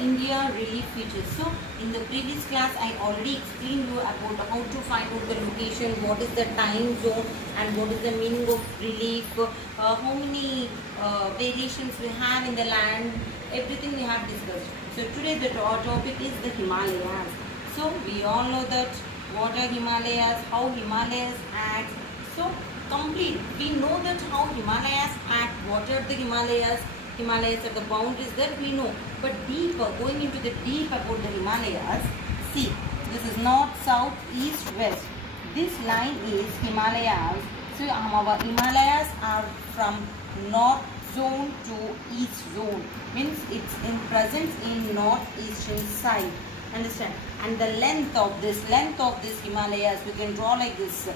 India relief features. So in the previous class I already explained you about how to find out the location, what is the time zone and what is the meaning of relief, how many variations we have in the land, everything we have discussed. So today the topic is the Himalayas. So we all know that what are Himalayas, how Himalayas act. So complete, we know that how Himalayas act, what are the Himalayas are the boundaries that we know, but deeper, going into the deep about the Himalayas, see, this is north, south, east, west. This line is Himalayas. So our Himalayas are from north zone to east zone, means it's in presence in northeastern side. Understand? And the length of this Himalayas, we can draw like this.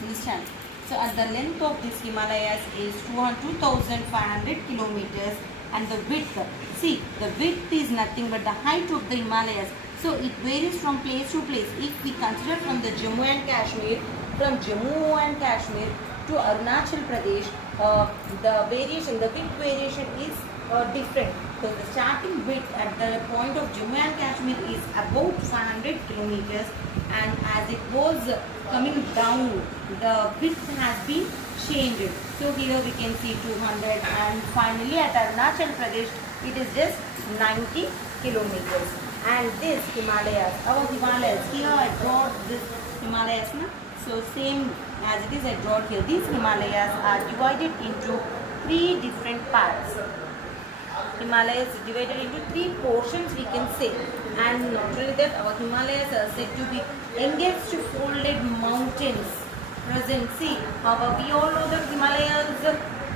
Understand? So at the length of this Himalayas is 2,500 kilometers, and the width, see, the width is nothing but the height of the Himalayas. So it varies from place to place. If we consider from the Jammu and Kashmir to Arunachal Pradesh, the width variation is different. So the starting width at the point of Jammu and Kashmir is about 500 kilometers, and as it was coming down, the width has been changed. So here we can see 200, and finally at Arunachal Pradesh it is just 90 kilometers. And this Himalayas, our Himalayas, here I draw this Himalayas. So same as it is I draw here. These Himalayas are divided into three different parts. Himalayas is divided into three portions, we can say, and not only that, our Himalayas are said to be engaged folded mountains present. See, we all know that Himalayas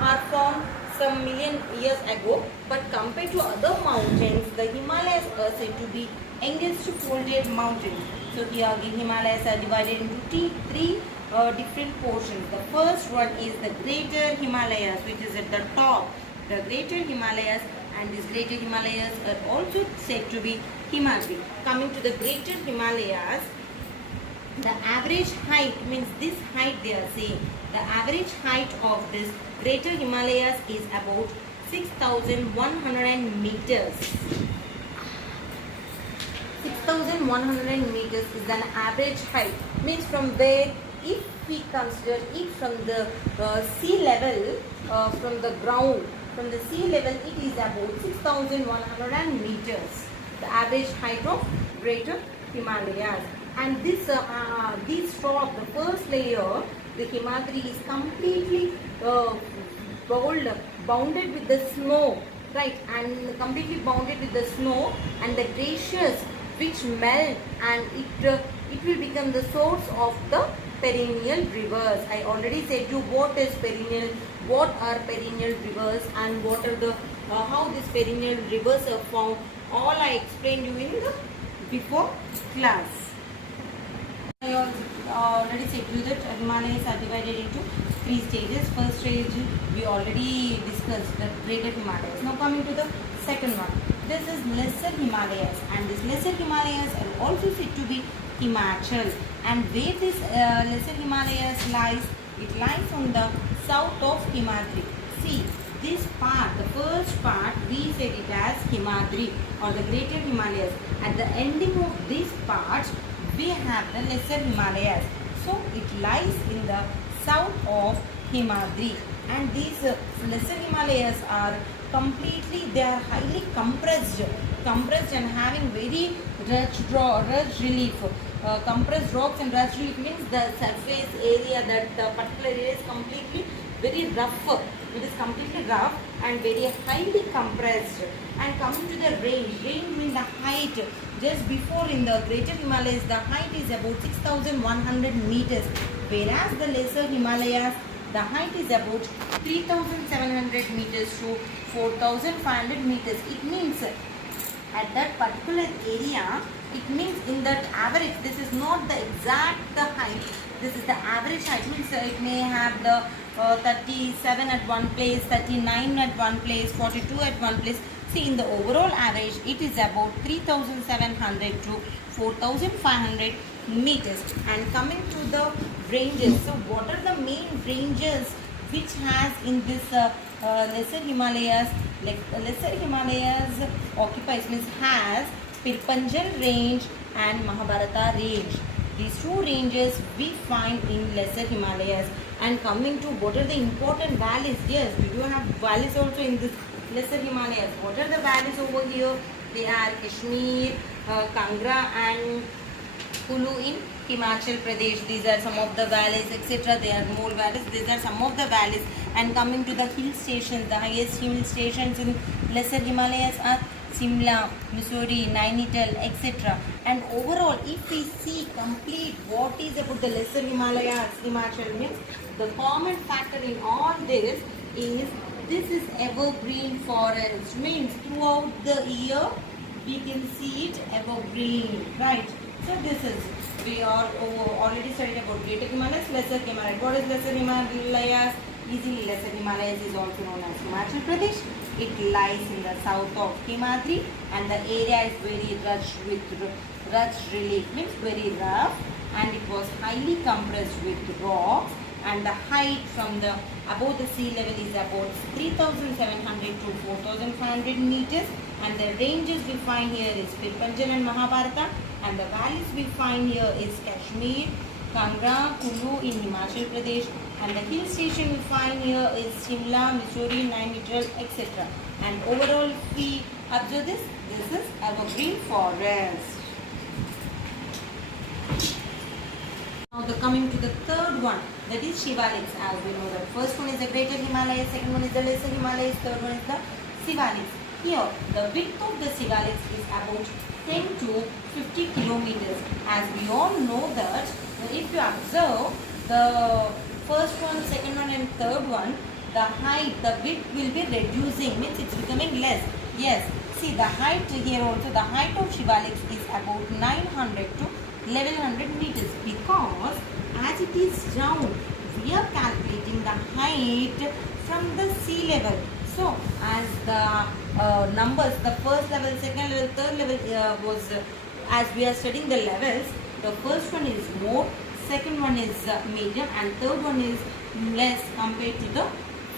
are formed some million years ago, but compared to other mountains, the Himalayas are said to be engaged folded mountains. So here the Himalayas are divided into three different portions. The first one is the Greater Himalayas, which is at the top. The Greater Himalayas, and these Greater Himalayas are also said to be Himadri. Coming to the Greater Himalayas, the average height, means this height they are saying, the average height of this Greater Himalayas is about 6,100 meters. 6,100 meters is an average height, means from where, if we consider it from the sea level, from the ground, from the sea level, it is about 6,100 meters, the average height of Greater Himalayas. And this top, the first layer, the Himadri, is completely bounded with the snow, right? And completely bounded with the snow and the glaciers which melt, and it will become the source of the perennial rivers. I already said you what are perennial rivers, and what are the how these perennial rivers are formed. All I explained you in the before class. I already said you that Himalayas are divided into three stages. First stage we already discussed, the Greater Himalayas. Now coming to the second one. This is Lesser Himalayas, and this Lesser Himalayas are also said to be Himachal. And where this Lesser Himalayas lies, it lies on the south of Himadri. See, this part, the first part, we said it as Himadri or the Greater Himalayas. At the ending of this part, we have the Lesser Himalayas. So it lies in the south of Himadri. And these Lesser Himalayas are completely, they are highly compressed and having very rugged relief. Compressed rocks and rugged relief means the surface area, that the particular area is completely very rough. It is completely rough and very highly compressed. And coming to the range means the height. Just before in the Greater Himalayas, the height is about 6,100 meters, whereas the Lesser Himalayas, the height is about 3,700 meters to 4,500 meters. It means at that particular area, it means in that average, this is not the exact height, this is the average height, means it may have the 37 at one place, 39 at one place, 42 at one place. See, in the overall average, it is about 3,700 to 4,500 meters. And coming to the ranges, so what are the main ranges which has in this Lesser Himalayas? Like Lesser Himalayas occupies means has Pirpanjal range and Mahabharata range. These two ranges we find in Lesser Himalayas. And coming to what are the important valleys? Yes, we do have valleys also in this Lesser Himalayas. What are the valleys over here? They are Kashmir, Kangra and Kulu in Himachal Pradesh. These are some of the valleys, etc. There are more valleys. These are some of the valleys. And coming to the hill stations, the highest hill stations in Lesser Himalayas are Simla, Missouri, Nainital, etc. And overall, if we see complete what is about the Lesser Himalayas, Himachal means the common factor in all this is evergreen forest. Means throughout the year we can see it evergreen, right? So this is, we are already studied about Greater Himalayas, Lesser Himalayas. What is Lesser Himalayas? Easily Lesser Himalayas is also known as Himachal Pradesh. It lies in the south of Himadri and the area is very rugged relief, means very rough, and it was highly compressed with rocks, and the height from the above the sea level is about 3,700 to 4,500 meters, and the ranges we find here is Pirpanjal and Mahabharata, and the valleys we find here is Kashmir, Kangra, Kulu in Himachal Pradesh, and the hill station we find here is Shimla, Missouri, Nainital, etc. And overall, if we observe this is evergreen forest. Now coming to the third one, that is Shivaliks. As we know, the first one is the Greater Himalayas, second one is the Lesser Himalayas, third one is the Shivaliks. Here, the width of the Shivaliks is about 10 to 50 kilometers. As we all know that, if you observe the first one, second one and third one, the height, the width will be reducing, means it's becoming less. Yes, see the height here also, the height of Shivaliks is about 900 to 1100 meters, because as it is down, we are calculating the height from the sea level. So as the numbers, the first level, second level, third level was, as we are studying the levels, the first one is more, second one is medium, and third one is less compared to the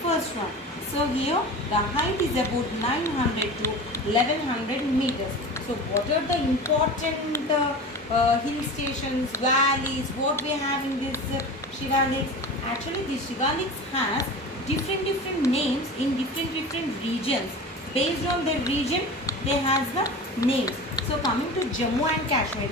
first one. So here the height is about 900 to 1100 meters. So what are the important hill stations, valleys, what we have in this Shivaliks? Actually, the Shivaliks has different names in different regions. Based on the region, they has the names. So coming to Jammu and Kashmir,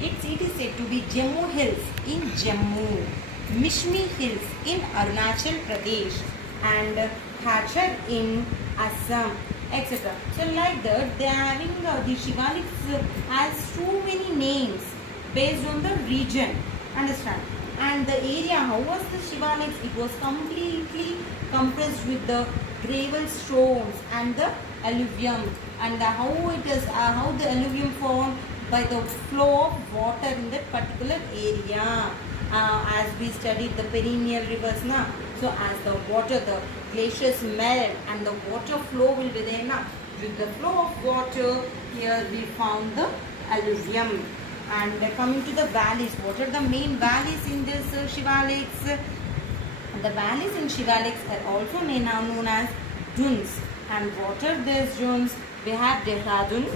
it is said to be Jammu Hills in Jammu, Mishmi Hills in Arunachal Pradesh, and Thachar in Assam, etc. So like that, they are having the Shivaliks has too many names based on the region. Understand? And the area, how was the Shivaliks? It was completely compressed with the gravel stones and the alluvium. And how it is, how the alluvium formed by the flow of water in that particular area. As we studied the perennial rivers now. So as the water, the glaciers melt and the water flow will be there now. With the flow of water, here we found the alluvium. And coming to the valleys, what are the main valleys in this Shivaliks? The valleys in Shivaliks are also known as dunes. And what are these dunes? We have Dehradun,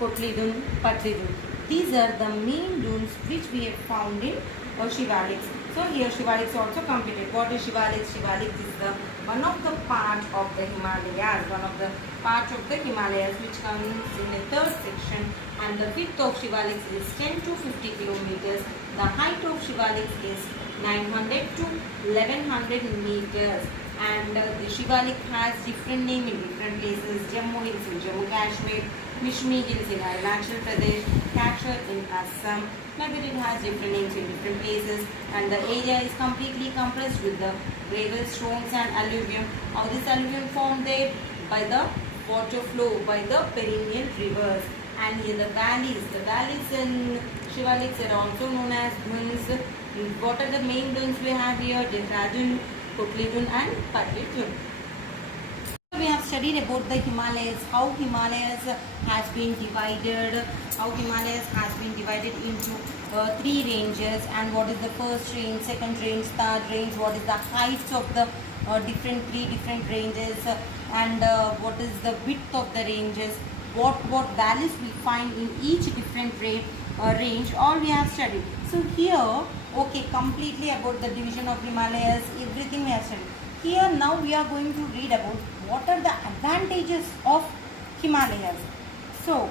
Kotli Dun, Patli Dun. These are the main dunes which we have found in Shivaliks. So here Shivaliks also completed. What is Shivaliks? Shivaliks is the one of the part of the Himalayas, which comes in the third section, and the width of Shivaliks is 10 to 50 kilometers. The height of Shivaliks is 900 to 1100 meters. And the Shivalik has different name in different places. Jammu Hills in Jammu Kashmir, Mishmi Hills in Arunachal Pradesh, Thachar in Assam. Like that, it has different names in different places, and the area is completely compressed with the gravel stones and alluvium. How this alluvium formed there? By the water flow, by the perennial rivers. And here the valleys in Shivaliks are also known as dunes. What are the main dunes we have here? Dehradun, Kotli Dun and Patli Dun. We have studied about the Himalayas, how Himalayas has been divided, into three ranges, and what is the first range, second range, third range, what is the heights of the three different ranges, and what is the width of the ranges, what values we find in each different range, all we have studied. So here, okay, completely about the division of Himalayas, everything we have studied. Here now we are going to read about what are the advantages of Himalayas. So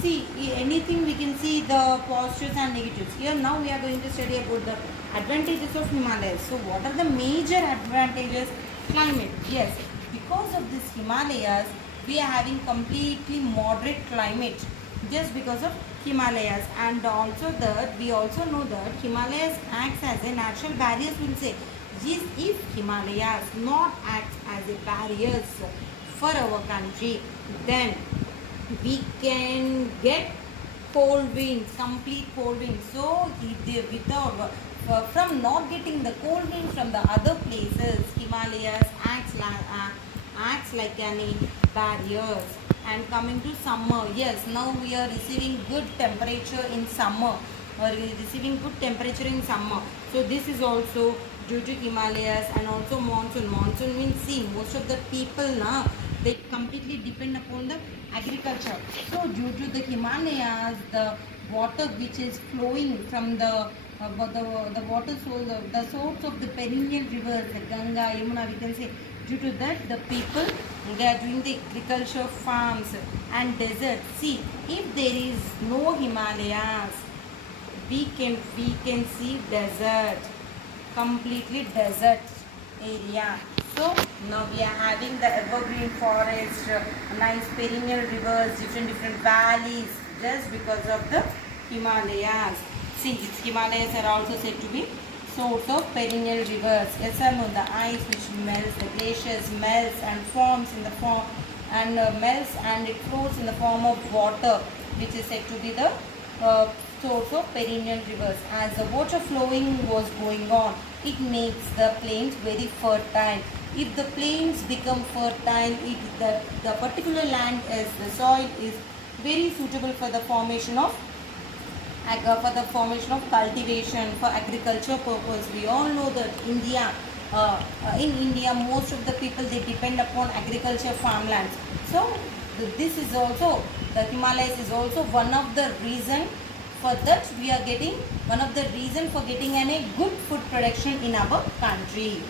see, anything we can see the positives and negatives. Here now we are going to study about the advantages of Himalayas. So what are the major advantages? Climate. Yes, because of this Himalayas, we are having completely moderate climate just because of Himalayas. And also that we also know that Himalayas acts as a natural barriers, we'll say. Yes, if Himalayas not act as a barriers for our country, then we can get cold winds, complete cold winds. So without from not getting the cold winds from the other places, Himalayas acts like any barriers. And coming to summer, yes, now we are receiving good temperature in summer, or receiving good temperature in summer. So this is also due to Himalayas. And also monsoon means, see, most of the people now, they completely depend upon the agriculture. So due to the Himalayas, the water which is flowing from the water source, the source of the perennial rivers like Ganga, Yamuna, we can say, due to that the people, they are doing the agriculture farms and deserts. See, if there is no Himalayas, we can see desert, completely desert area. So now we are having the evergreen forest, nice perennial rivers, different valleys, just because of the Himalayas. See, its Himalayas are also said to be source of perennial rivers. Yes, the ice which melts, the glaciers melts and forms in the form and melts, and it flows in the form of water, which is said to be the source of perennial rivers. As the water flowing was going on, it makes the plains very fertile. If the plains become fertile, the particular land, is the soil is very suitable for the formation of cultivation, for agriculture purpose. We all know that in India, most of the people, they depend upon agriculture farmlands. So this is also, the Himalayas is also one of the reason for that we are getting, one of the reason for getting a good food production in our country.